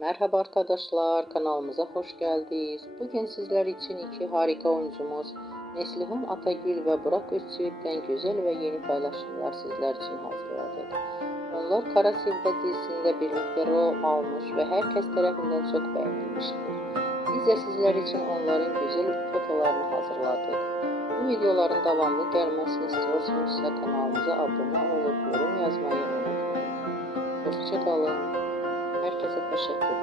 Merhaba arkadaşlar, kanalımıza hoş geldiniz. Bugün sizler için iki harika oyuncumuz Neslihan Atagül ve Burak Özçivit'ten güzel ve yeni paylaşımlar sizler için hazırladık. Onlar Kara Sevda dizisinde birlikte rol almış ve herkes tarafından çok beğenilmiştir. Biz de sizler için onların güzel fotolarını hazırladık. Bu videoların devamlı gelmesini istiyorsanız kanalımıza abone olup yorum yazmayı unutmayın. Hoşça kalın. Herkese teşekkürler.